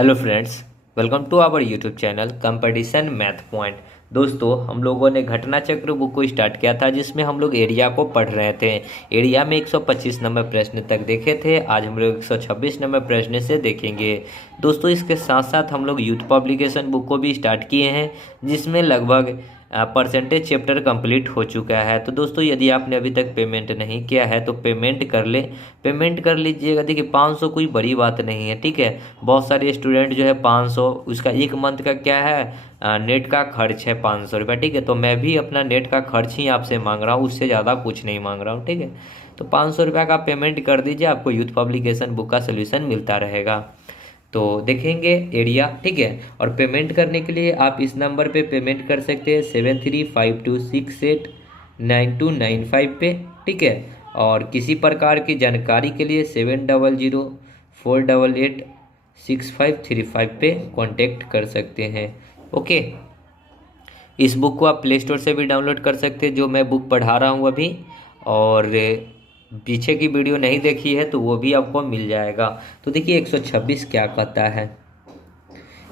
Hello friends, welcome to our YouTube channel competition math point. दोस्तों, हम लोगों ने घटना चक्र बुक को स्टार्ट किया था जिसमें हम लोग एरिया को पढ़ रहे थे। एरिया में 125 नंबर प्रश्न तक देखे थे। आज हम लोग 126 नंबर प्रश्न से देखेंगे। दोस्तों, इसके साथ साथ हम लोग यूथ पब्लिकेशन बुक को भी स्टार्ट किए हैं जिसमें लगभग परसेंटेज चैप्टर कंप्लीट हो चुका है। तो दोस्तों, यदि आपने अभी तक पेमेंट नहीं किया है तो पेमेंट कर ले, पेमेंट कर लीजिएगा। देखिए, 500 कोई बड़ी बात नहीं है, ठीक है। बहुत सारे स्टूडेंट जो है 500, उसका एक मंथ का क्या है, नेट का खर्च है 500 रुपये, ठीक है। तो मैं भी अपना नेट का खर्च ही आपसे मांग रहा हूँ, उससे ज़्यादा कुछ नहीं मांग रहा हूँ, ठीक है। तो 500 रुपये का पेमेंट कर दीजिए, आपको यूथ पब्लिकेशन बुक का सोल्यूशन मिलता रहेगा। तो देखेंगे एरिया, ठीक है। और पेमेंट करने के लिए आप इस नंबर पे पेमेंट कर सकते हैं 7352689295 पे, ठीक है। और किसी प्रकार की जानकारी के लिए 7004886535 पे कांटेक्ट कर सकते हैं। ओके, इस बुक को आप प्ले स्टोर से भी डाउनलोड कर सकते हैं, जो मैं बुक पढ़ा रहा हूँ अभी। और पीछे की वीडियो नहीं देखी है तो वो भी आपको मिल जाएगा। तो देखिए 126 क्या कहता है।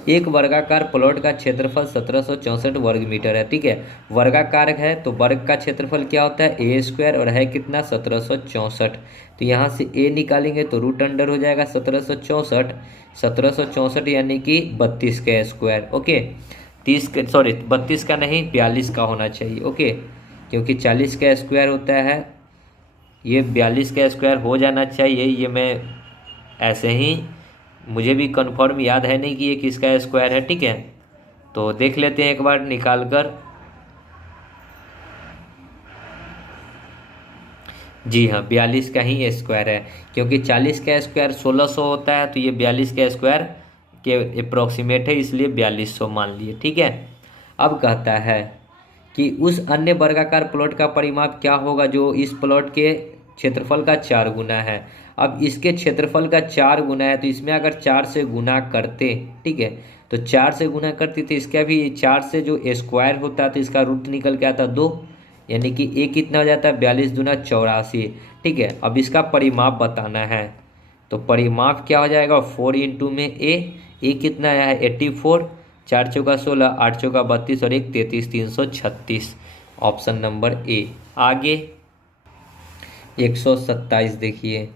एक वर्गाकार प्लॉट का क्षेत्रफल 1764 वर्ग मीटर है, ठीक है। वर्गाकार है तो वर्ग का क्षेत्रफल क्या होता है, ए स्क्वायर, और है कितना 1764। तो यहाँ से ए निकालेंगे तो रूट अंडर हो जाएगा 1764, 1764 यानी कि 32 का स्क्वायर। ओके, 32 का नहीं, 42 का होना चाहिए। ओके, क्योंकि 40 का स्क्वायर होता है, ये 42 का स्क्वायर हो जाना चाहिए। ये मैं ऐसे ही, मुझे भी कंफर्म याद है नहीं कि ये किसका स्क्वायर है, ठीक है। तो देख लेते हैं एक बार निकाल कर। जी हाँ, 42 का ही स्क्वायर है, क्योंकि 40 का स्क्वायर 1600 होता है, तो ये 42 का स्क्वायर के अप्रोक्सीमेट है, इसलिए 4200 मान लिए, ठीक है। अब कहता है कि उस अन्य वर्गाकार प्लॉट का परिमाप क्या होगा जो इस प्लॉट के क्षेत्रफल का 4 गुना है। अब इसके क्षेत्रफल का 4 गुना है, तो इसमें अगर 4 से गुना करते, ठीक है, तो 4 से गुना करते तो इसका भी 4 से जो स्क्वायर होता है तो इसका रूट निकल के आता 2, यानी कि ए कितना हो जाता है 42 दूना 84, ठीक है। अब इसका परिमाप बताना है, तो परिमाप क्या हो जाएगा, 4 इंटू में ए कितना आया है 84, 4 चौका 16, 8 चौका 32 और 1 33, 336। Option number A. आगे 127 देखिए।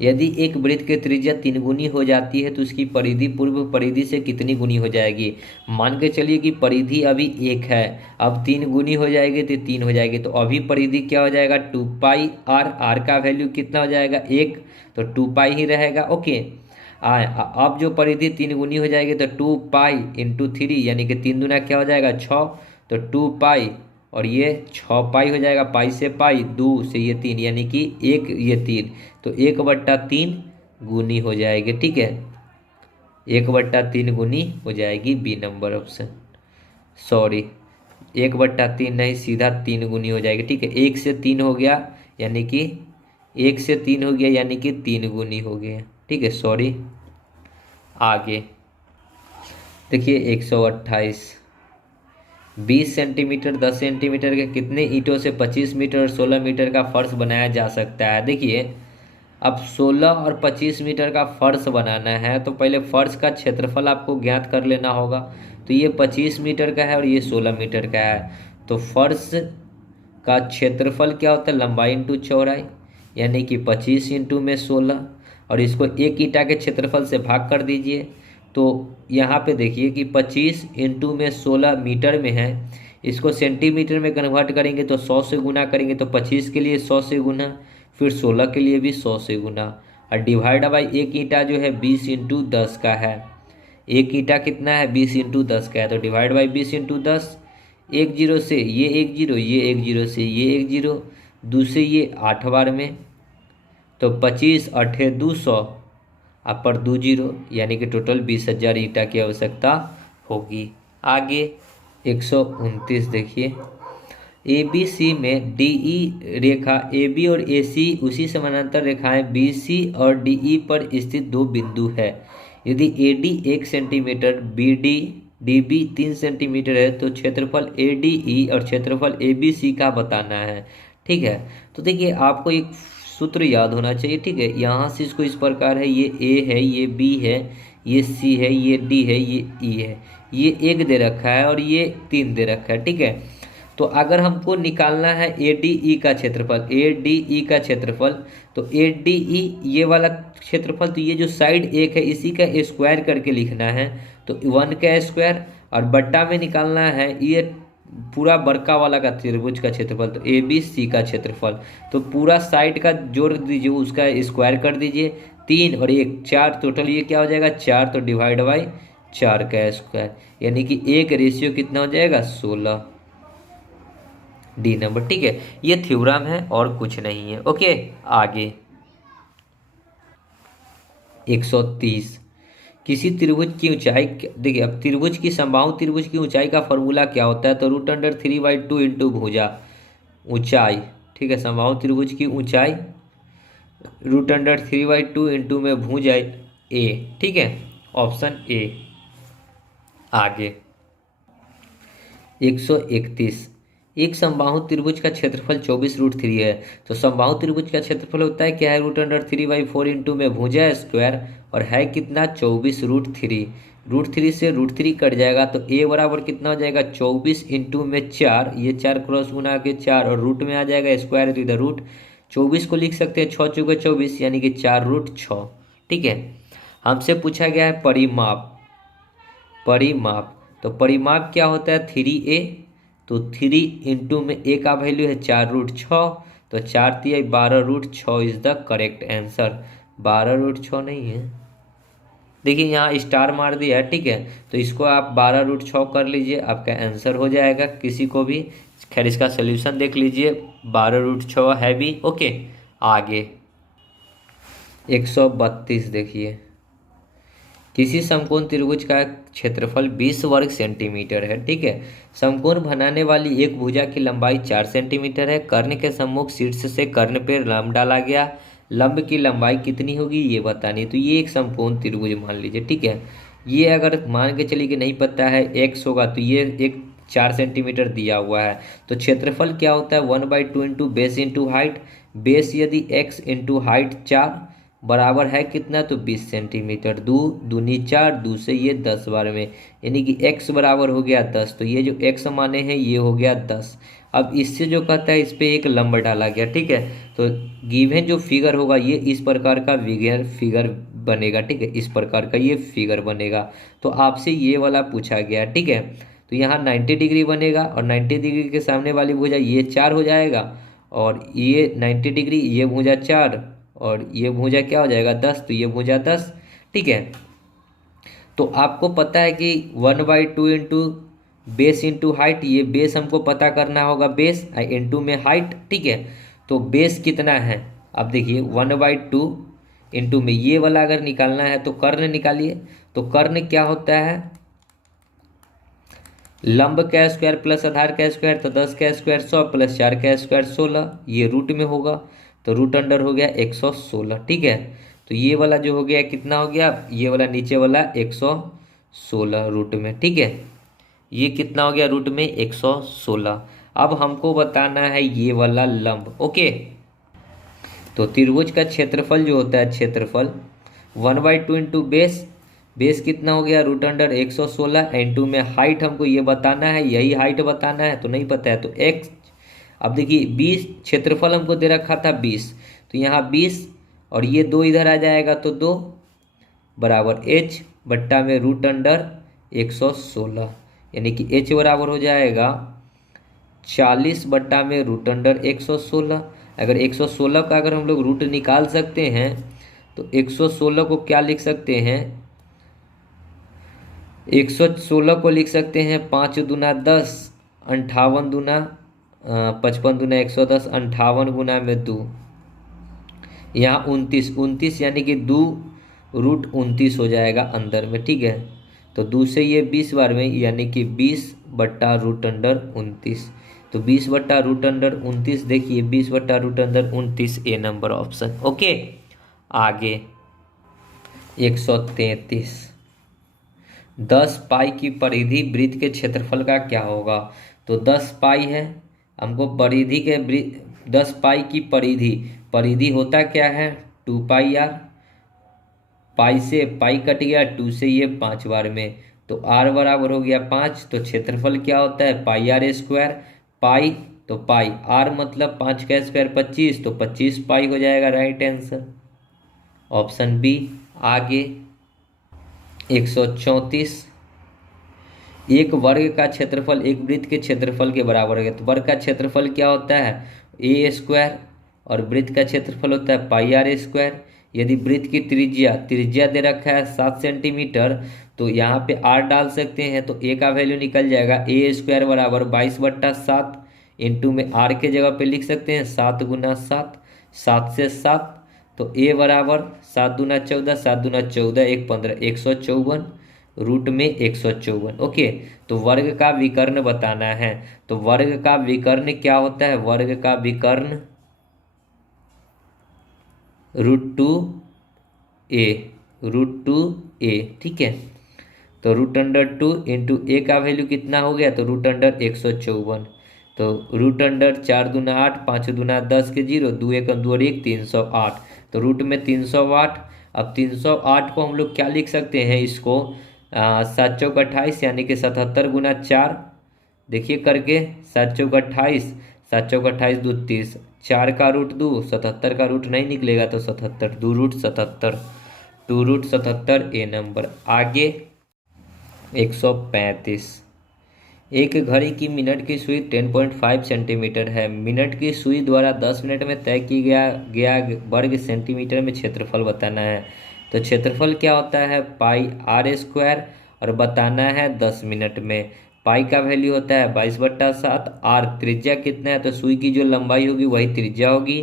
यदि एक वृत्त की त्रिज्या 3 गुनी हो जाती है तो उसकी परिधि पूर्व परिधि से कितनी गुनी हो जाएगी। मान के चलिए कि परिधि अभी 1 है, अब 3 गुनी हो जाएगी तो 3 हो जाएगी, तो अभी परिधि क्या हो जाएगा 2 पाई आर। आर का वैल्यू कितना हो जाएगा 1, तो 2 पाई ही रहेगा। ओके, अब जो परिधि 3 गुनी हो जाएगी तो 2 पाई इंटू 3, यानी कि 3 दूना क्या हो जाएगा 6, तो 2 पाई और ये 6 पाई हो जाएगा, पाई से पाई, 2 से ये 3, यानी कि 1 ये 3, तो 1/3 गुनी हो जाएगी, ठीक है। 1/3 गुनी हो जाएगी, बी नंबर ऑप्शन। सॉरी, 1/3 नहीं, सीधा 3 गुनी हो जाएगी, ठीक है। 1 से 3 हो गया, यानी कि 1 से 3 हो गया, यानी कि 3 गुनी हो गया, ठीक है। सॉरी, आगे देखिए 128। 20 सेंटीमीटर 10 सेंटीमीटर के कितने ईंटों से 25 मीटर और 16 मीटर का फर्श बनाया जा सकता है। देखिए, अब 16 और 25 मीटर का फर्श बनाना है तो पहले फर्श का क्षेत्रफल आपको ज्ञात कर लेना होगा। तो ये 25 मीटर का है और ये 16 मीटर का है, तो फर्श का क्षेत्रफल क्या होता है, लंबाई इंटू चौड़ाई, यानी कि 25 इंटू में 16, और इसको एक ईंटा के क्षेत्रफल से भाग कर दीजिए। तो यहाँ पे देखिए कि 25 इंटू में 16 मीटर में है, इसको सेंटीमीटर में कन्वर्ट करेंगे तो 100 से गुना करेंगे, तो 25 के लिए 100 से गुना, फिर 16 के लिए भी 100 से गुना, और डिवाइड बाई एक ईंटा जो है 20 इंटू 10 का है। एक ईंटा कितना है 20 इंटू 10 का है, तो डिवाइड बाई 20 इंटू 10। एक जीरो से ये एक जीरो, ये एक जीरो से ये एक जीरो, 2 से ये 8 बार में, तो 25 8 200, आप पर 2 जीरो, यानी कि टोटल 20,000 ईंटा की आवश्यकता होगी। आगे 129 देखिए। ए बी सी में D E Rekha A B और ए सी उसी समानांतर रेखाएं बी सी और डी ई पर स्थित दो बिंदु है। यदि A D 1 centimetre, B D D B 3 centimetre है तो क्षेत्रफल ए डी ई और क्षेत्रफल ए बी सी का बताना है, ठीक है। तो देखिए, आपको एक सूत्र याद होना चाहिए, ठीक है। यहाँ से इसको इस प्रकार है, ये ए है, ये बी है, ये सी है, ये डी है, ये ई है, ये 1 दे रखा है और ये 3 दे रखा है, ठीक है। तो अगर हमको निकालना है ए डी ई का क्षेत्रफल, ए डी ई का क्षेत्रफल, तो ए डी ई ये वाला क्षेत्रफल, तो ये जो साइड 1 है इसी का स्क्वायर करके लिखना है, तो 1 का स्क्वायर, और बट्टा में निकालना है ये पूरा बड़का वाला का त्रिभुज का क्षेत्रफल, तो ए बी सी का क्षेत्रफल, तो पूरा साइड का जोड़ दीजिए, उसका स्क्वायर कर दीजिए, 3 और 1 4, टोटल ये क्या हो जाएगा 4, तो डिवाइड बाई 4 का स्क्वायर, यानी कि 1 रेशियो कितना हो जाएगा 16, डी नंबर, ठीक है। ये थ्योरम है और कुछ नहीं है। ओके, आगे 130, किसी त्रिभुज की ऊंचाई, देखिए अब त्रिभुज की समबाहु त्रिभुज की ऊंचाई का फॉर्मूला क्या होता है, तो √3/2 इंटू भुजा ऊंचाई, ठीक है। समबाहु त्रिभुज की ऊंचाई √3/2 इंटू में भुजा ए, ठीक है, ऑप्शन ए। आगे 131, एक समबाहु त्रिभुज का क्षेत्रफल 24√3 है, तो समबाहु त्रिभुज का क्षेत्रफल होता है क्या है, √3/4 इंटू में भुजा स्क्वायर, और है कितना 24√3, √3 से √3 कट जाएगा, तो ए बराबर कितना हो जाएगा 24 इंटू में 4, ये 4 क्रॉस गुना के 4, और रूट में आ जाएगा स्क्वायर, तो इधर रूट 24 को लिख सकते हैं 6 चौके 24, यानी कि 4√6, ठीक है। हमसे पूछा गया है परिमाप, परिमाप, तो परिमाप क्या होता है 3a, तो 3 इंटू में ए का वैल्यू है 4√6, तो 4 3 12√6 इज द करेक्ट आंसर, 12√6 नहीं है, देखिए यहाँ स्टार मार दिया है, ठीक है, तो इसको आप 12√6 कर लीजिए, आपका आंसर हो जाएगा किसी को भी। खैर इसका सोल्यूशन देख लीजिए, 12√6 है भी। ओके, आगे 132, देखिए किसी समकोण त्रिभुज का क्षेत्रफल 20 वर्ग सेंटीमीटर है, ठीक है। समकोण बनाने वाली एक भुजा की लंबाई 4 सेंटीमीटर है, कर्ण के सम्मुख शीर्ष से कर्ण पर लंब डाला गया, लंब की लंबाई कितनी होगी ये बतानी है, तो ये एक समकोण त्रिभुज मान लीजिए, ठीक है। ये अगर मान के चलिए कि नहीं पता है x होगा, तो ये एक 4 सेंटीमीटर दिया हुआ है, तो क्षेत्रफल क्या होता है 1/2 into base into height, base यदि x इंटू हाइट 4 बराबर है कितना, तो 20 सेंटीमीटर, 2 दूनी 4, 2 से ये 10 बार में, यानी कि x बराबर हो गया 10, तो ये जो x माने हैं ये हो गया 10। अब इससे जो कहता है इस पे एक लंब डाला गया, ठीक है, तो गिवन जो फिगर होगा ये इस प्रकार का फिगर बनेगा, ठीक है, इस प्रकार का ये फिगर बनेगा, तो आपसे ये वाला पूछा गया, ठीक है। तो यहाँ 90 डिग्री बनेगा, और 90 डिग्री के सामने वाली भुजा ये 4 हो जाएगा, और ये 90 डिग्री, ये भुजा 4, और ये भुजा क्या हो जाएगा 10, तो ये भुजा 10, ठीक है। तो आपको पता है कि 1/2 इंटू बेस इंटू हाइट, ये बेस हमको पता करना होगा, बेस इंटू में हाइट, ठीक है। तो बेस कितना है, अब देखिए 1/2 इंटू में ये वाला अगर निकालना है तो कर्ण निकालिए, तो कर्ण क्या होता है लंब का स्क्वायर प्लस आधार का स्क्वायर, तो 10 का स्क्वायर 100 प्लस 4 का स्क्वायर 16, ये रूट में होगा, तो रूट अंडर हो गया 116, ठीक है। तो ये वाला जो हो गया कितना हो गया, ये वाला नीचे वाला 116 रूट में, ठीक है, ये कितना हो गया रूट में 116। अब हमको बताना है ये वाला लंब। ओके, तो त्रिभुज का क्षेत्रफल जो होता है, क्षेत्रफल 1/2 इंटू बेस, बेस कितना हो गया रूट अंडर 116, इंटू में हाइट हमको ये बताना है, यही हाइट बताना है, तो नहीं पता है तो x। अब देखिए 20 क्षेत्रफल हमको दे रखा था 20, तो यहाँ 20 और ये 2 इधर आ जाएगा, तो 2 बराबर h बट्टा में रूट अंडर 116, यानी कि h बराबर हो जाएगा 40 बट्टा में रूट अंडर 116। अगर 116 का अगर हम लोग रूट निकाल सकते हैं, तो 116 को क्या लिख सकते हैं, 116 को लिख सकते हैं 5 दूना 10, 58 दूना 55 दूना 110, 58 गुना में 2, यहाँ 29 यानी कि 2 रूट 29 हो जाएगा अंदर में, ठीक है। तो 2 से ये 20 बार में, यानी कि 20 बट्टा रूट अंडर 29, तो 20 बट्टा रूट अंडर 29, देखिए 20 बट्टा रूट अंडर 29, ए नंबर ऑप्शन। ओके, आगे 133, 10 पाई की परिधि वृत्त के क्षेत्रफल का क्या होगा, तो 10 पाई है हमको परिधि के 10 पाई की परिधि, परिधि होता क्या है 2 पाई आर, पाई से पाई कट गया, 2 से ये 5 बार में, तो r बराबर हो गया 5। तो क्षेत्रफल क्या होता है, पाई आर स्क्वायर। पाई तो पाई r मतलब 5 का स्क्वायर 25, तो 25 पाई हो जाएगा राइट आंसर, ऑप्शन बी। आगे 134, एक वर्ग का क्षेत्रफल एक वृत्त के क्षेत्रफल के बराबर है। तो वर्ग का क्षेत्रफल क्या होता है, ए स्क्वायर, और वृत्त का क्षेत्रफल होता है पाई आर स्क्वायर। यदि वृत्त की त्रिज्या त्रिज्या दे रखा है 7 सेंटीमीटर, तो यहाँ पे आर डाल सकते हैं, तो ए का वैल्यू निकल जाएगा ए स्क्वायर बराबर 22/7, इंटू में आर के जगह पे लिख सकते हैं 7 गुना 7, 7 से 7, तो ए बराबर 7 दूना 14, 7 दूना 14, 1 15, 154, रूट में 154। ओके, तो वर्ग का विकर्ण बताना है। तो वर्ग का विकर्ण क्या होता है, वर्ग का विकर्ण √2a, √2a, ठीक है। तो √2 इंटू ए का वैल्यू कितना हो गया, तो √154, तो √4 दूना 8, 5 दूना 10 के 0, 2 1 2 और 1 308, तो रूट में 308। अब 308 को हम लोग क्या लिख सकते हैं, इसको 7 चौक 28 यानी कि 77 गुना 4, देखिए करके 7 चौक 28, 7 चौक 28 2 30, 4 का रूट 2, 77 का रूट नहीं निकलेगा तो 77, 2√77, 2√77 ए नंबर। आगे 135, एक घड़ी की मिनट की सुई 10.5 सेंटीमीटर है। मिनट की सुई द्वारा 10 मिनट में तय की गया वर्ग सेंटीमीटर में क्षेत्रफल बताना है। तो क्षेत्रफल क्या होता है, पाई आर स्क्वायर, और बताना है 10 मिनट में। पाई का वैल्यू होता है 22/7, आर त्रिज्या कितना है, तो सुई की जो लंबाई होगी वही त्रिज्या होगी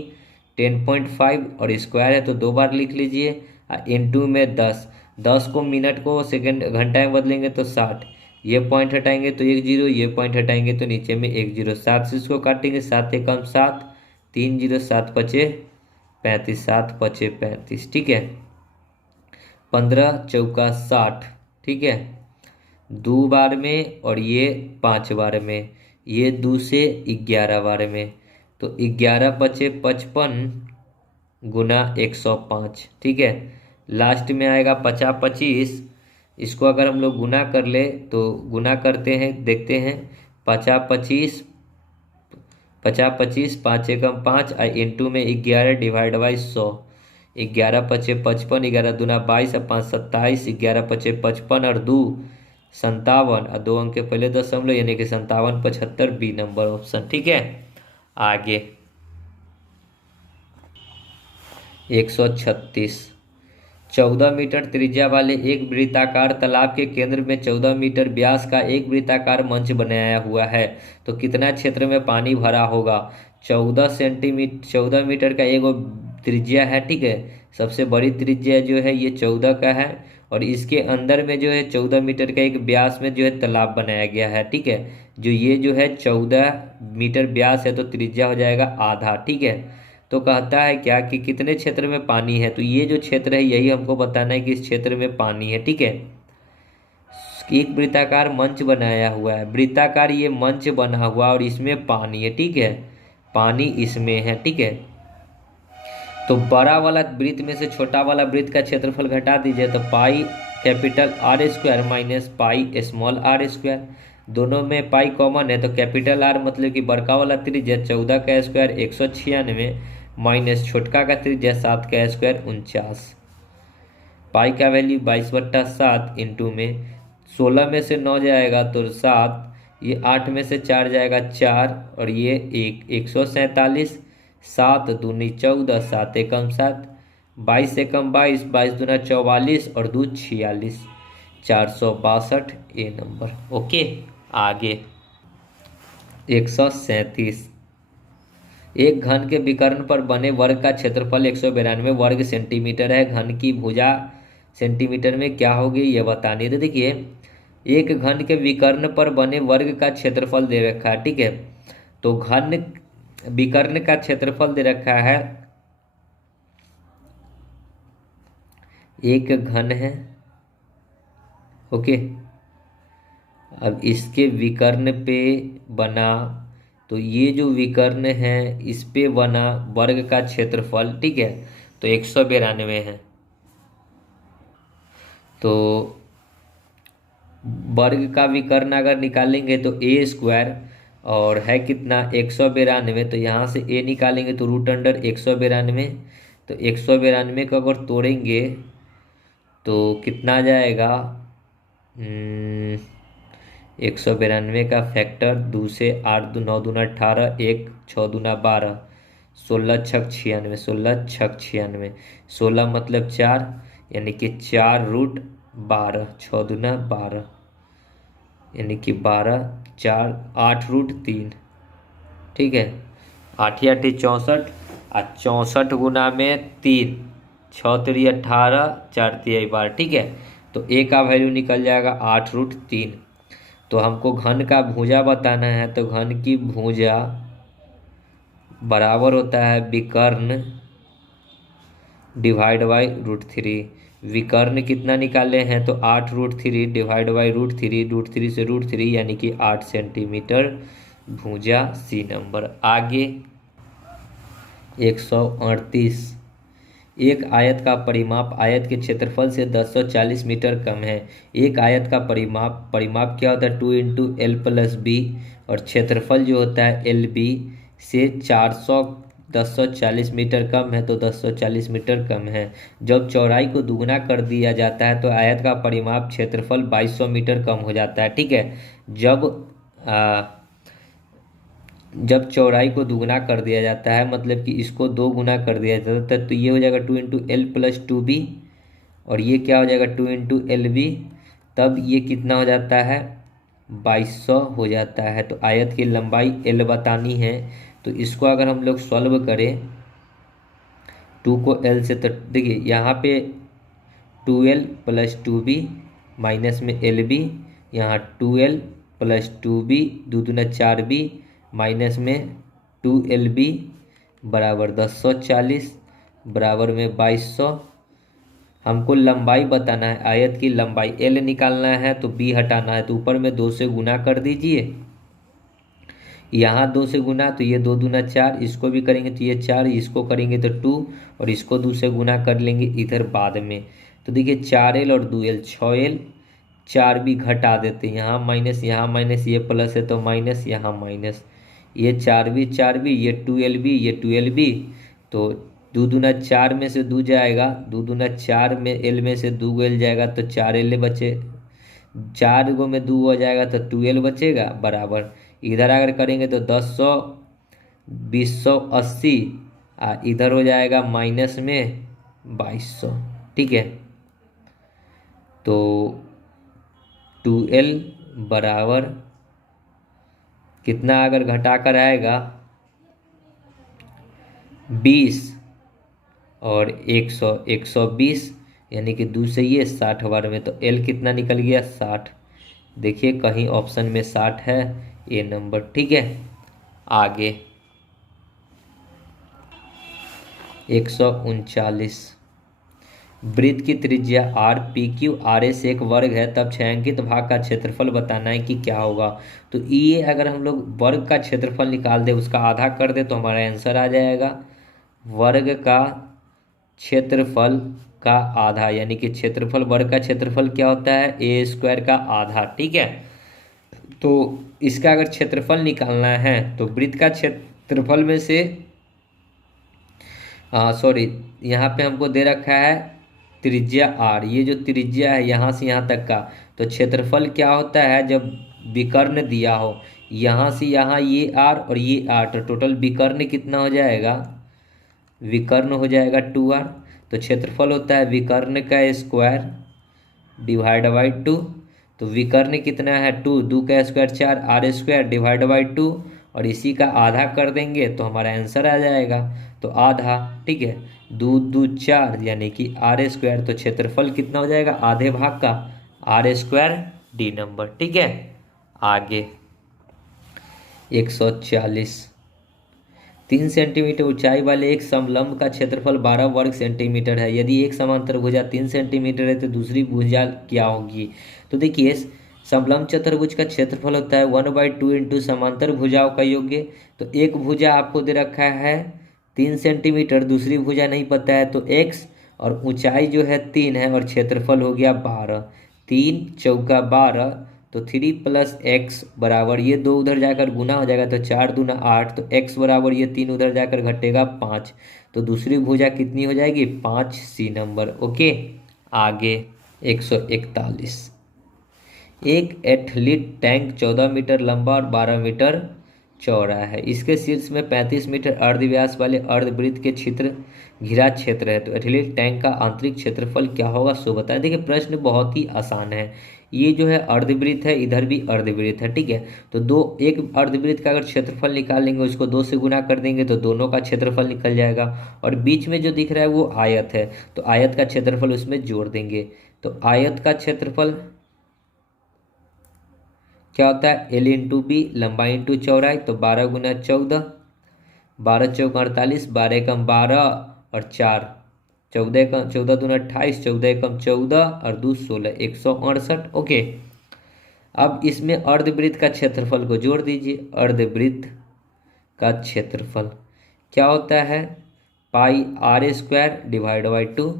10.5, और स्क्वायर है तो 2 बार लिख लीजिए, इंटू में 10, 10 को मिनट को सेकंड घंटा में बदलेंगे तो 60, ये पॉइंट हटाएंगे तो 1 0, ये पॉइंट हटाएंगे तो नीचे में 1 0, 7 से इसको काटेंगे, 7 एकम 7, 3 0, 7 पचे 35, 7 पचे 35, ठीक है। 15 चौका 60, ठीक है, 2 बार में, और ये 5 बार में, ये 2 से 11 बार में, तो 11 पचे 55 गुना 105, ठीक है। लास्ट में आएगा 50 25, इसको अगर हम लोग गुना कर ले तो गुना करते हैं, देखते हैं 50 25, 50 25, 5 एकम 5, इंटू में 11 डिवाइड बाई 100, 11 पचे 55, 11 दूना 22, 5 27, 11 पचे 55 और 2 57, और 2 अंक के पहले दशमलव यानी कि 57 75, बी नंबर ऑप्शन, ठीक है। आगे 136, 14 मीटर त्रिज्या वाले एक वृत्ताकार तालाब के केंद्र में 14 मीटर व्यास का एक वृत्ताकार मंच बनाया हुआ है, तो कितना क्षेत्र में पानी भरा होगा। 14 मीटर का एक त्रिज्या है, ठीक है, सबसे बड़ी त्रिज्या जो है ये 14 का है, और इसके अंदर में जो है 14 मीटर का एक व्यास में जो है तालाब बनाया गया है, ठीक है। जो ये जो है 14 मीटर व्यास है तो त्रिज्या हो जाएगा आधा, ठीक है। तो कहता है क्या कि कितने क्षेत्र में पानी है, तो ये जो क्षेत्र है यही हमको बताना है कि इस क्षेत्र में पानी है, ठीक है। एक वृत्ताकार मंच बनाया हुआ है, वृत्ताकार ये मंच बना हुआ और इसमें पानी है, ठीक है, पानी इसमें है, ठीक है। तो बड़ा वाला वृत्त में से छोटा वाला वृत्त का क्षेत्रफल घटा दीजिए, तो pi capital R square minus pi small R square, दोनों में पाई कॉमन है, तो कैपिटल आर मतलब कि बड़का वाला त्रिज्या 14 का स्क्वायर 196 माइनस छोटका का त्रिज्या 7 का स्क्वायर 49, पाई का वैल्यू 22/7, इंटू में 16 में से 9 जाएगा तो 7, ये 8 में से 4 जाएगा 4, और ये 147, 7 दूनी 14, 7 एकम 7, 22 एकम 22, 22 दूना 44 और 2 46, 462 ए नंबर। ओके, आगे 137, एक घन के विकर्ण पर बने वर्ग का क्षेत्रफल 192 वर्ग सेंटीमीटर है, घन की भुजा सेंटीमीटर में क्या होगी ये बतानी है। तो देखिए एक घन के विकर्ण पर बने वर्ग का क्षेत्रफल दे रखा है, ठीक है। तो घन विकर्ण का क्षेत्रफल दे रखा है, एक घन है, ओके। अब इसके विकर्ण पे बना, तो ये जो विकर्ण है इस पे बना वर्ग का क्षेत्रफल, ठीक है, तो 192 है, तो वर्ग का विकर्ण अगर निकालेंगे तो ए स्क्वायर, और है कितना 192, तो यहाँ से ए निकालेंगे तो रूट अंडर 192, तो 192 को अगर तोड़ेंगे तो कितना आ जाएगा, 192 का फैक्टर 2 से 8 9 दूना 18, 1 6 दूना 12, 16 छक 96, 16 छक 96, 16 मतलब 4, यानी कि 4 रूट 12, 6 दूना 12, यानी कि 12, 4 8 रूट 3। ठीक है, 8 8 64, 64 गुना में 3, 6 3 18, 4 3 12। ठीक है, तो ए का वैल्यू निकल जाएगा 8 रूट 3। तो हमको घन का भुजा बताना है, तो घन की भुजा बराबर होता है विकर्ण डिवाइड बाई रूट 3। विकर्ण कितना निकाले हैं, तो 8 root 3 divide by root 3, root 3 से रूट 3 यानी कि 8 सेंटीमीटर भुजा सी नंबर। आगे 138, एक आयत का परिमाप आयत के क्षेत्रफल से 1040 मीटर कम है। एक आयत का परिमाप क्या होता है, 2 इंटू एल प्लस बी, और क्षेत्रफल जो होता है एल बी से 1040 मीटर कम है, तो 1040 मीटर कम है। जब चौड़ाई को दुगना कर दिया जाता है तो आयत का परिमाप क्षेत्रफल 2200 मीटर कम हो जाता है। ठीक है, जब चौड़ाई को दुगना कर दिया जाता है, मतलब कि इसको 2 गुना कर दिया जाता है, तो ये हो जाएगा 2 इंटू एल प्लस 2b, और ये क्या हो जाएगा 2 इंटू एल बी, तब ये कितना हो जाता है 2200 हो जाता है। तो आयत की लंबाई एल बतानी है, तो इसको अगर हम लोग सॉल्व करें 2 को एल से, तो देखिए यहाँ पे 2l प्लस 2b माइनस में एल बी, यहाँ 2l प्लस 2b 2 दूना 4b माइनस में 2lb बराबर 1040 बराबर में 2200। हमको लंबाई बताना है, आयत की लंबाई l निकालना है तो b हटाना है, तो ऊपर में 2 से गुना कर दीजिए, यहाँ 2 से गुना तो ये 2 दूना 4, इसको भी करेंगे तो ये 4, इसको करेंगे तो 2, और इसको 2 से गुना कर लेंगे इधर बाद में। तो देखिए 4l और 2l 6l, 4 भी घटा देते हैं, यहाँ माइनस ये प्लस है तो माइनस, यहाँ माइनस, ये 4 भी ये 2l भी ये 2l भी, तो 2 दूना 4 में से 2 जाएगा, 2 दूना 4 में l में से 2 l जाएगा, तो 4l बचे, 4 गो में 2 हो जाएगा तो 2l बचेगा बराबर। इधर अगर करेंगे तो 1000 2080, इधर हो जाएगा माइनस में 2200। ठीक है, तो 2l बराबर कितना अगर घटा कर आएगा 20 और 120, यानी कि 2 से ये 60 बार में, तो l कितना निकल गया 60। देखिए कहीं ऑप्शन में 60 है, ये नंबर। ठीक है, आगे 139, वृत्त की त्रिज्या R P Q R S एक वर्ग है, तब छायांकित भाग का क्षेत्रफल बताना है कि क्या होगा। तो ये अगर हम लोग वर्ग का क्षेत्रफल निकाल दे, उसका आधा कर दे, तो हमारा आंसर आ जाएगा वर्ग का क्षेत्रफल का आधा, यानी कि क्षेत्रफल, वर्ग का क्षेत्रफल क्या होता है ए स्क्वायर का आधा। ठीक है, तो इसका अगर क्षेत्रफल निकालना है तो वृत्त का क्षेत्रफल में से सॉरी, यहाँ पे हमको दे रखा है त्रिज्या आर, ये जो त्रिज्या है यहाँ से यहाँ तक का, तो क्षेत्रफल क्या होता है जब विकर्ण दिया हो, यहाँ से यहाँ ये आर और ये आर, तो टोटल विकर्ण कितना हो जाएगा, विकर्ण हो जाएगा 2r। तो क्षेत्रफल होता है विकर्ण का स्क्वायर डिवाइड बाई 2, तो विकर्ण कितना है 2, 2 का square 4, R square divide by 2, और इसी का आधा कर देंगे तो हमारा आंसर आ जाएगा, तो आधा। ठीक है, 2 2 4 यानी कि आर स्क्वायर, तो क्षेत्रफल कितना हो जाएगा आधे भाग का आर स्क्वायर डी नंबर। ठीक है, आगे 140, 3 सेंटीमीटर ऊंचाई वाले एक समलंब का क्षेत्रफल 12 वर्ग सेंटीमीटर है। यदि एक समांतर भुजा 3 सेंटीमीटर है तो दूसरी भुजा क्या होगी। तो देखिए समलंब चतुर्भुज का क्षेत्रफल होता है 1/2 इंटू समांतर भुजाओं का योग्य। तो एक भुजा आपको दे रखा है 3 सेंटीमीटर, दूसरी भुजा नहीं पता है तो x, और ऊंचाई जो है 3 है और क्षेत्रफल हो गया 12। 3 चौका 12, तो 3 + x बराबर, ये 2 उधर जाकर गुना हो जाएगा तो 4 दूना 8, तो x बराबर ये 3 उधर जाकर घटेगा 5, तो दूसरी भुजा कितनी हो जाएगी 5, सी नंबर। ओके, आगे 141। एक एथलीट टैंक 14 मीटर लंबा और 12 मीटर चौड़ा है। इसके शीर्ष में 35 मीटर अर्धव्यास वाले अर्धवृत्त के क्षेत्र घिरा क्षेत्र है। तो एथलीट टैंक का आंतरिक क्षेत्रफल क्या होगा सो बताएं। देखिए प्रश्न बहुत ही आसान है। ये जो है अर्धवृत्त है, इधर भी अर्धवृत्त है, ठीक है। तो एक अर्धवृत्त का अगर क्षेत्रफल निकालेंगे, उसको 2 से गुना कर देंगे तो दोनों का क्षेत्रफल निकल जाएगा। और बीच में जो दिख रहा है वो आयत है, तो आयत का क्षेत्रफल उसमें जोड़ देंगे। तो आयत का क्षेत्रफल क्या होता है, L इंटू बी, लंबाई इंटू चौड़ाई, तो 12 गुना 14, 12 चौक 48, 12 एकम 12 और 4, 14 दूना 28, 14 एकम 14 और 2 16, 168। ओके, अब इसमें अर्धवृत्त का क्षेत्रफल को जोड़ दीजिए। अर्धवृत्त का क्षेत्रफल क्या होता है, पाई r² डिवाइड बाई 2,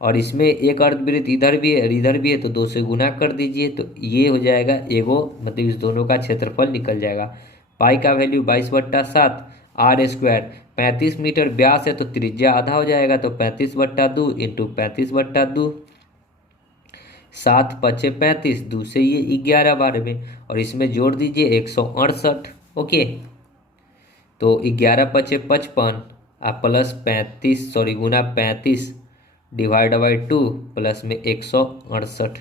और इसमें एक अर्धवृत्त इधर भी है और इधर भी है, तो 2 से गुना कर दीजिए, तो ये हो जाएगा एगो, मतलब इस दोनों का क्षेत्रफल निकल जाएगा। पाई का वैल्यू 22/7, r² 35 मीटर व्यास है तो त्रिज्या आधा हो जाएगा, तो 35/2 इंटू 35/2, 7 × 5 = 35, 2 से ये 11 12, और इसमें जोड़ दीजिए 168। ओके, तो 11 × 5 = 55 plus 35, sorry Guna 35 divide by 2 plus में 168।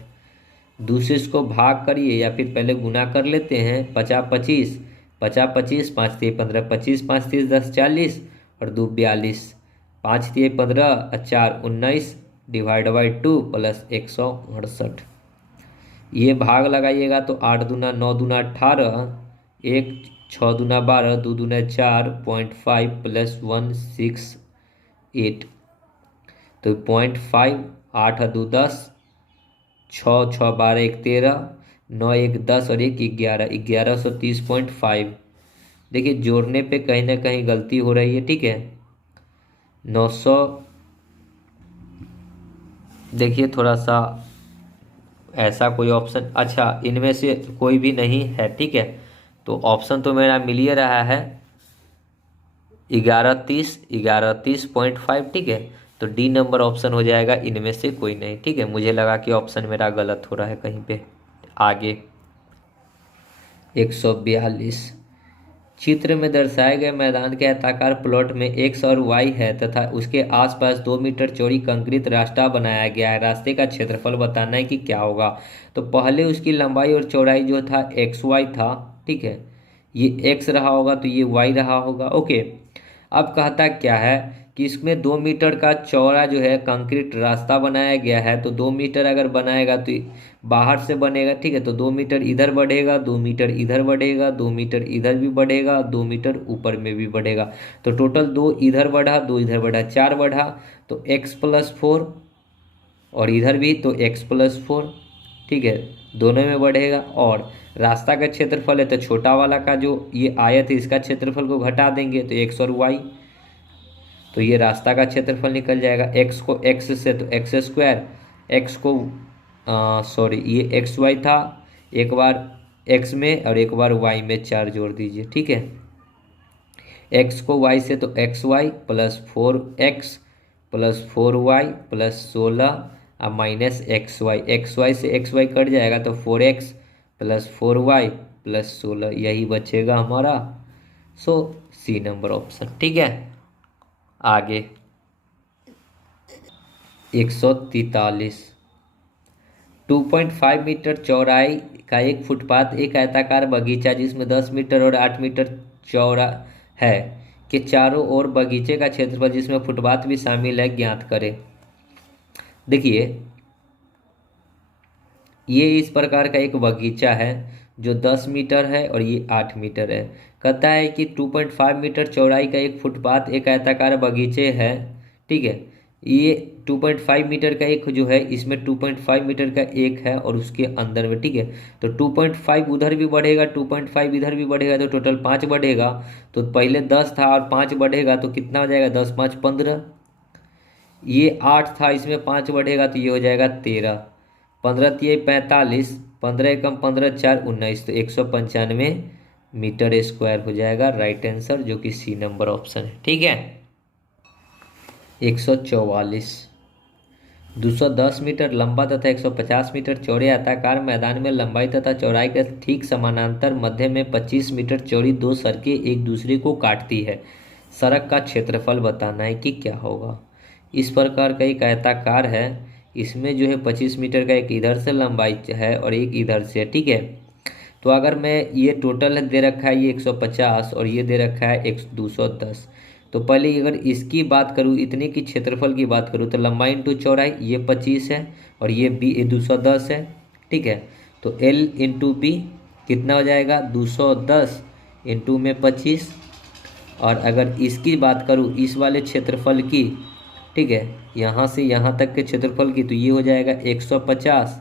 दूसरे इसको भाग करिए या फिर पहले गुना कर लेते हैं। 50 25, 50 25, 5 3 15, 25 5 3 10 40 और 2 42, 5 3 15 और 4 19 डिवाइड बाई 2 प्लस 168। ये भाग लगाइएगा तो 8 दूना 9 दूना 18, 1 6 दूना 12, 2 दूना 4, 0.5 प्लस 168, तो 0.5, 8 2 10, 6 6 12 1 13, 9 1 10 और 1 11, 1130.5। देखिए जोड़ने पे कहीं ना कहीं गलती हो रही है, ठीक है। 900, देखिए थोड़ा सा ऐसा कोई ऑप्शन, अच्छा इनमें से कोई भी नहीं है, ठीक है। तो ऑप्शन तो मेरा मिल ही रहा है 1130.5, ठीक है। तो डी नंबर ऑप्शन हो जाएगा, इनमें से कोई नहीं, ठीक है। मुझे लगा कि ऑप्शन मेरा गलत हो रहा है कहीं पे। आगे 142, चित्र में दर्शाए गए मैदान के आयताकार प्लॉट में x और y है तथा उसके आसपास 2 मीटर चौड़ी कंक्रीट रास्ता बनाया गया है। रास्ते का क्षेत्रफल बताना है कि क्या होगा। तो पहले उसकी लंबाई और चौड़ाई जो था xy था, ठीक है। ये x रहा होगा तो ये y रहा होगा। ओके, अब कहता क्या है कि इसमें 2 मीटर का चौड़ा जो है कंक्रीट रास्ता बनाया गया है। तो 2 मीटर अगर बनाएगा तो बाहर से बनेगा, ठीक है। तो 2 मीटर इधर बढ़ेगा, 2 मीटर इधर बढ़ेगा, 2 मीटर इधर भी बढ़ेगा, 2 मीटर ऊपर में भी बढ़ेगा। तो टोटल 2 इधर बढ़ा, 2 इधर बढ़ा, 4 बढ़ा, तो x + 4, और इधर भी तो x + 4, ठीक है, दोनों में बढ़ेगा। और रास्ता का क्षेत्रफल है तो छोटा वाला का जो ये आयत है इसका क्षेत्रफल को घटा देंगे तो x और y, तो ये रास्ता का क्षेत्रफल निकल जाएगा। x को x से तो x², x को सॉरी ये xy था, एक बार x में और एक बार y में 4 जोड़ दीजिए, ठीक है। x को y से तो xy plus 4x plus 4y plus 16 और माइनस xy, xy से xy कट जाएगा तो 4x प्लस 4y प्लस 16, यही बचेगा हमारा। सो सी नंबर ऑप्शन, ठीक है। आगे 143, 2.5 मीटर चौड़ाई का एक फुटपाथ एक आयताकार बगीचा जिसमें 10 मीटर और 8 मीटर चौड़ा है के चारों ओर बगीचे का क्षेत्रफल जिसमें फुटपाथ भी शामिल है ज्ञात करें। देखिए ये इस प्रकार का एक बगीचा है जो 10 मीटर है और ये 8 मीटर है। कहता है कि 2.5 मीटर चौड़ाई का एक फुटपाथ एक आयताकार बगीचे है, ठीक है। ये 2.5 मीटर का एक जो है, इसमें 2.5 मीटर का एक है और उसके अंदर में, ठीक है। तो 2.5 उधर भी बढ़ेगा, 2.5 इधर भी बढ़ेगा, तो टोटल 5 बढ़ेगा। तो पहले 10 था और 5 बढ़ेगा तो कितना हो जाएगा, 10 5 15, ये 8 था, इसमें 5 बढ़ेगा तो ये हो जाएगा 13। 15 तिया 45, 15 एकम 15 4 19, तो 195 मीटर स्क्वायर हो जाएगा राइट आंसर, जो कि सी नंबर ऑप्शन है। ठीक है। 144, 210 मीटर लंबा तथा 150 मीटर चौड़े आयताकार मैदान में लंबाई तथा चौड़ाई के ठीक समानांतर मध्य में 25 मीटर चौड़ी दो सड़कें एक दूसरे को काटती है। सड़क का क्षेत्रफल बताना है कि क्या होगा। इस प्रकार का एक आयताकार है, इसमें जो है 25 मीटर का एक इधर से लंबाई है और एक इधर से। ठीक है। तो अगर मैं ये टोटल दे रखा है ये 150 और ये दे रखा है 210, तो पहले अगर इसकी बात करूँ, इतने की क्षेत्रफल की बात करूँ, तो लंबाई इंटू चौड़ाई ये 25 है और ये बी 210 है। ठीक है। तो एल इंटू बी कितना हो जाएगा 210 इंटू में 25। और अगर इसकी बात करूँ इस वाले क्षेत्रफल की, ठीक है, यहाँ से यहाँ तक के क्षेत्रफल की, तो ये हो जाएगा 150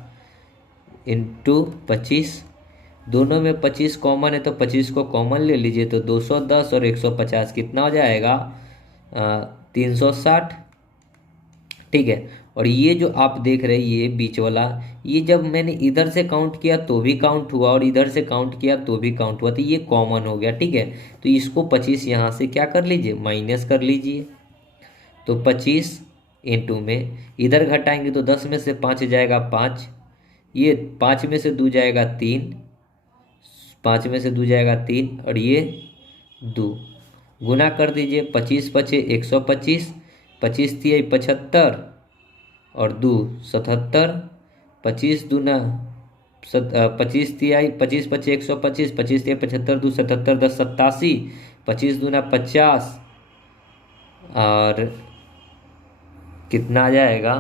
इंटू 25। दोनों में 25 कॉमन है तो 25 को कॉमन ले लीजिए, तो 210 और 150 कितना हो जाएगा 360। ठीक है। और ये जो आप देख रहे हैं ये बीच वाला, ये जब मैंने इधर से काउंट किया तो भी काउंट हुआ और इधर से काउंट किया तो भी काउंट हुआ, तो ये कॉमन हो गया। ठीक है। तो इसको 25 यहाँ से क्या कर लीजिए, माइनस कर लीजिए। तो 25 इंटू में इधर घटाएंगे तो 10 में से 5 जाएगा 5, ये 5 में से 2 जाएगा 3, 5 में से 2 जाएगा 3 और ये 2, गुना कर दीजिए। 25 पचे 125, 25 तिया 75 और 2 77, 25 दूना 25 तिया 25 पचे 125, 25 तिया 75, 2 77, 10 87, 25 दूना 50 और कितना आ जाएगा,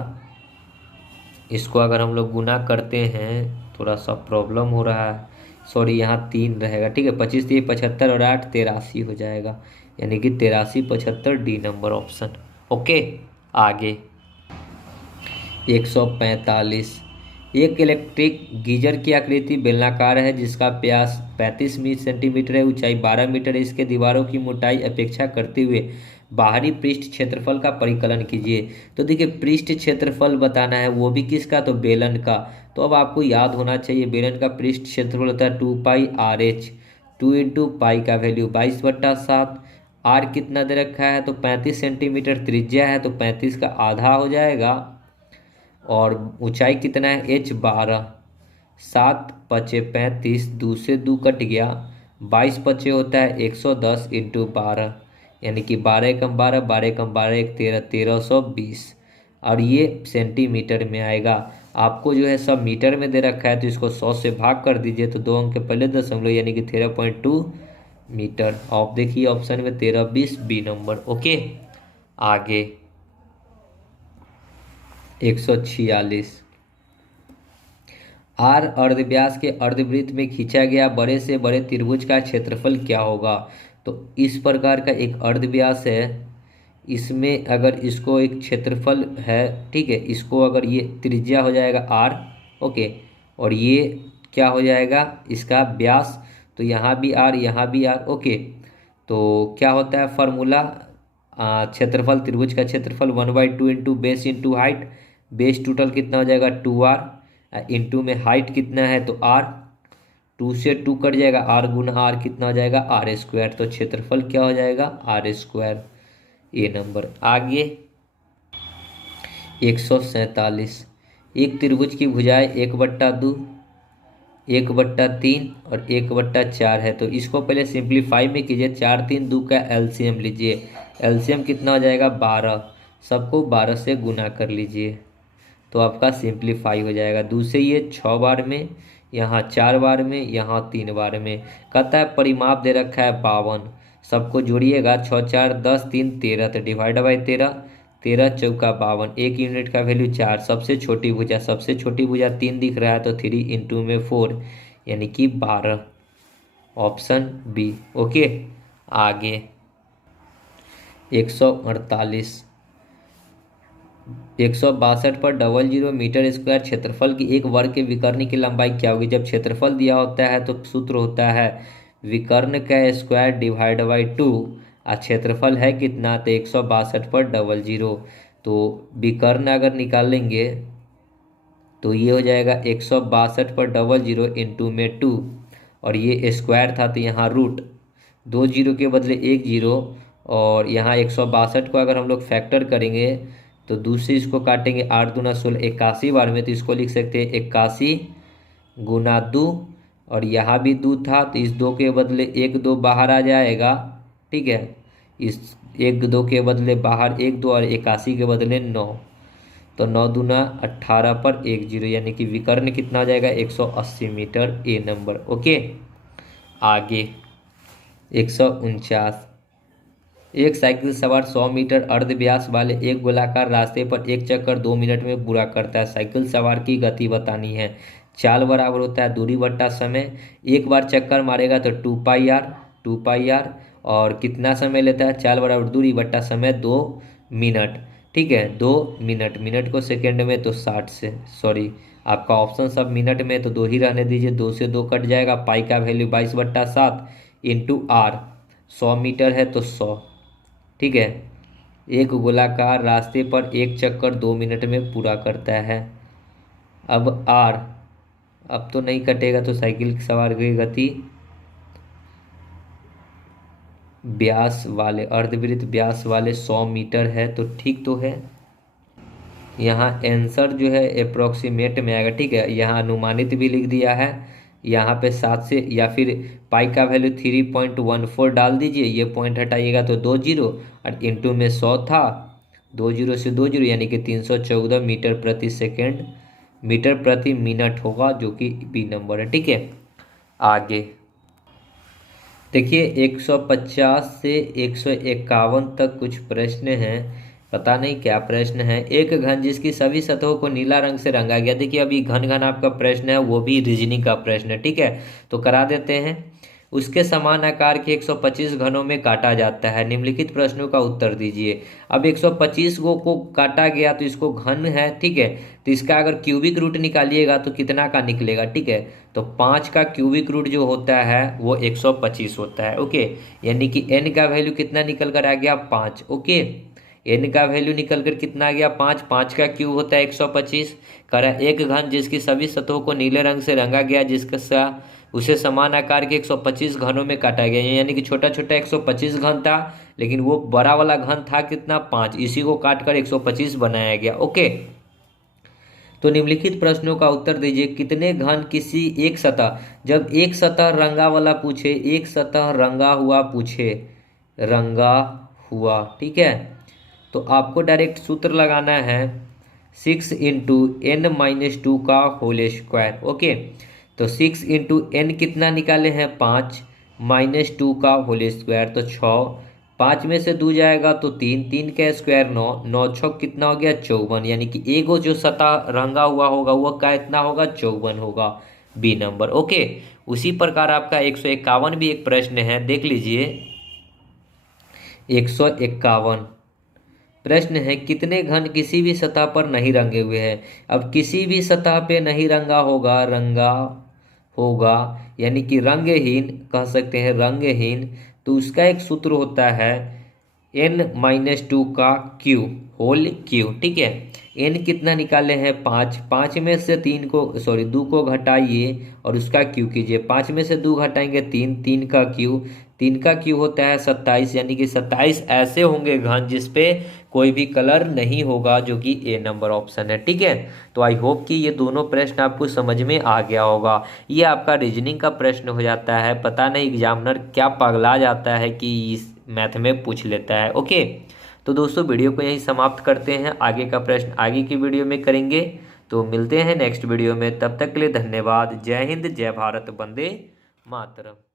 इसको अगर हम लोग गुना करते हैं, थोड़ा सा प्रॉब्लम हो रहा है, सॉरी यहाँ 3 रहेगा। ठीक है। 25 3 75 और 8 83 हो जाएगा, यानी कि 83 75 डी नंबर ऑप्शन। ओके। आगे 145, एक इलेक्ट्रिक गीजर की आकृति बेलनाकार है जिसका व्यास 35 सेंटीमीटर है, ऊंचाई 12 मीटर है। इसके दीवारों की मोटाई अपेक्षा करते हुए बाहरी पृष्ठ क्षेत्रफल का परिकलन कीजिए। तो देखिए पृष्ठ क्षेत्रफल बताना है, वो भी किसका, तो बेलन का। तो अब आपको याद होना चाहिए बेलन का पृष्ठ क्षेत्रफल होता है 2πRH। 2 इंटू पाई का वैल्यू 22/7। आर कितना दे रखा है, तो 35 सेंटीमीटर त्रिज्या है, तो 35 का आधा हो जाएगा। और ऊंचाई कितना है, h12। 7 पचे 35, 2 से 2 कट गया, 22 पचे होता है 110 इंटू 12, यानी कि 12 एकम 12, 12 एकम 12 एक 13, 1320। और ये सेंटीमीटर में आएगा। आपको जो है सब मीटर में दे रखा है, तो इसको 100 से भाग कर दीजिए, तो 2 अंक के पहले दशमलव यानी कि 13.2 मीटर। आप देखिए ऑप्शन में 1320 बी नंबर। ओके। आगे 146, आर अर्धव्यास के अर्धवृत्त में खींचा गया बड़े से बड़े त्रिभुज का क्षेत्रफल क्या होगा। तो इस प्रकार का एक अर्धव्यास है, इसमें अगर इसको एक क्षेत्रफल है, ठीक है, इसको अगर ये त्रिज्या हो जाएगा आर, ओके, और ये क्या हो जाएगा इसका व्यास, तो यहाँ भी आर यहाँ भी आर, ओके। तो क्या होता है फॉर्मूला, क्षेत्रफल त्रिभुज का क्षेत्रफल 1/2 into base into height. Base total कितना हो जाएगा 2r, इंटू में हाइट कितना है तो r, 2 से 2 कट जाएगा, r गुना r कितना हो जाएगा r स्क्वायर। तो क्षेत्रफल क्या हो जाएगा r स्क्वायर, ए नंबर। आगे 147, एक त्रिभुज की भुजाएं 1/2, 1/3 और 1/4 है। तो इसको पहले सिंप्लीफाई में कीजिए, 4 3 2 का एलसीएम लीजिए। एलसीएम कितना हो जाएगा 12, सबको 12 से गुना कर लीजिए, तो आपका सिंप्लीफाई हो जाएगा। दूसरे ये 6 बार में, यहाँ 4 बार में, यहाँ 3 बार में। कहता है परिमाप दे रखा है 52, सबको जोड़िएगा, 6 4 10 3 13, तो डिवाइड बाई 13, 13 चौका 52, एक यूनिट का वैल्यू 4। सबसे छोटी भुजा, सबसे छोटी भुजा 3 दिख रहा है, तो 3 इंटू में 4 यानी कि 12, ऑप्शन बी। ओके। आगे 148, 162 पर 00 मीटर स्क्वायर क्षेत्रफल की एक वर्ग के विकर्ण की लंबाई क्या होगी। जब क्षेत्रफल दिया होता है तो सूत्र होता है विकर्ण का स्क्वायर डिवाइड बाई 2, और क्षेत्रफल है कितना, तो 162 पर 00, तो विकर्ण अगर निकालेंगे तो ये हो जाएगा 162 पर 00 इंटू में 2, और ये स्क्वायर था तो यहाँ रूट, 2 जीरो के बदले 1 जीरो, और यहाँ 162 को अगर हम लोग फैक्टर करेंगे तो दूसरे इसको काटेंगे 8 दूना 16, 81 बार में, तो इसको लिख सकते हैं 81 गुना 2, और यहाँ भी 2 था तो इस 2 के बदले 1 2 बाहर आ जाएगा, ठीक है। इस 1 2 के बदले बाहर 1 2 और 81 के बदले 9, तो 9 दूना 18 पर 1 जीरो, यानी कि विकर्ण कितना हो जाएगा 180 मीटर, ए नंबर। ओके, आगे 149। एक साइकिल सवार 100 मीटर अर्ध व्यास वाले एक गोलाकार रास्ते पर एक चक्कर 2 मिनट में पूरा करता है। साइकिल सवार की गति बतानी है। चाल बराबर होता है दूरी बट्टा समय। एक बार चक्कर मारेगा तो 2 पाई आर, और कितना समय लेता है, चाल बराबर दूरी बट्टा समय 2 मिनट, ठीक है। 2 मिनट, मिनट को सेकेंड में तो 60 से, सॉरी आपका ऑप्शन सब मिनट में तो 2 ही रहने दीजिए, 2 से 2 कट जाएगा। पाई का वैल्यू 22/7 इंटू आर, 100 मीटर है तो 100, ठीक है। एक गोलाकार रास्ते पर एक चक्कर 2 मिनट में पूरा करता है। अब आर, अब तो नहीं कटेगा तो साइकिल सवार की गति व्यास वाले, अर्धवृत्त व्यास वाले 100 मीटर है, तो ठीक तो है। यहाँ आंसर जो है अप्रोक्सीमेट में आएगा, ठीक है। यहाँ अनुमानित भी लिख दिया है, यहाँ पे 7 से, या फिर पाई का वैल्यू 3.14 डाल दीजिए, ये पॉइंट हटाइएगा तो 2 जीरो, और इंटू में 100 था, 2 जीरो से 2 जीरो, यानी कि 314 मीटर प्रति सेकेंड, मीटर प्रति मिनट होगा, जो कि बी नंबर है, ठीक है। आगे देखिए 150 से 151 तक कुछ प्रश्न हैं, पता नहीं क्या प्रश्न है। एक घन जिसकी सभी सतहों को नीला रंग से रंगा गया। देखिए अभी घन घन आपका प्रश्न है, वो भी रीजनिंग का प्रश्न है, ठीक है, तो करा देते हैं। उसके समान आकार के 125 घनों में काटा जाता है। निम्नलिखित प्रश्नों का उत्तर दीजिए। अब 125 को काटा गया तो इसको घन है, ठीक है, तो इसका अगर क्यूबिक रूट निकालिएगा तो कितना का निकलेगा, ठीक है, तो 5 का क्यूबिक रूट जो होता है वो 125 होता है। ओके, यानी कि n का वैल्यू कितना निकल कर आ गया 5। ओके, n का वैल्यू निकल कर कितना आ गया 5, 5 का क्यूब होता है 125। कह रहा है एक घन जिसकी सभी सतहों को नीले रंग से रंगा गया, जिसका उसे समान आकार के 125 घनों में काटा गया, यानी कि छोटा छोटा 125 घन था, लेकिन वो बड़ा वाला घन था कितना 5, इसी को काट कर 125 बनाया गया। ओके, तो निम्नलिखित प्रश्नों का उत्तर दीजिए। कितने घन किसी एक सतह, जब एक सतह रंगा वाला पूछे, एक सतह रंगा हुआ पूछे, रंगा हुआ, ठीक है, तो आपको डायरेक्ट सूत्र लगाना है 6 इंटू n-2 का होल स्क्वायर। ओके, तो 6 इंटू एन कितना निकाले हैं 5, -2 का होल स्क्वायर तो 6, 5 में से 2 जाएगा तो 3, 3 का स्क्वायर 9, 9 6 कितना हो गया 54, यानी कि एगो जो सतह रंगा हुआ होगा वो का इतना होगा 54 होगा, बी नंबर। ओके, उसी प्रकार आपका 151 भी एक प्रश्न है, देख लीजिए। 151 प्रश्न है, कितने घन किसी भी सतह पर नहीं रंगे हुए हैं। अब किसी भी सतह पे नहीं रंगा होगा, रंगा होगा यानी कि रंगहीन कह सकते हैं, रंगहीन, तो उसका एक सूत्र होता है n-2 का क्यू, होल क्यू, ठीक है। n कितना निकाले हैं 5, 5 में से 3 को, सॉरी 2 को घटाइए और उसका क्यू कीजिए, 5 में से 2 घटाएंगे 3, 3 का क्यू, 3 का क्यू होता है 27, यानी कि 27 ऐसे होंगे घन जिसपे कोई भी कलर नहीं होगा, जो कि ए नंबर ऑप्शन है, ठीक है। तो आई होप कि ये दोनों प्रश्न आपको समझ में आ गया होगा। ये आपका रीजनिंग का प्रश्न हो जाता है, पता नहीं एग्जामिनर क्या पगला जाता है कि इस मैथ में पूछ लेता है। ओके, तो दोस्तों वीडियो को यहीं समाप्त करते हैं, आगे का प्रश्न आगे की वीडियो में करेंगे, तो मिलते हैं नेक्स्ट वीडियो में। तब तक के लिए धन्यवाद। जय हिंद, जय भारत, वंदे मातरम।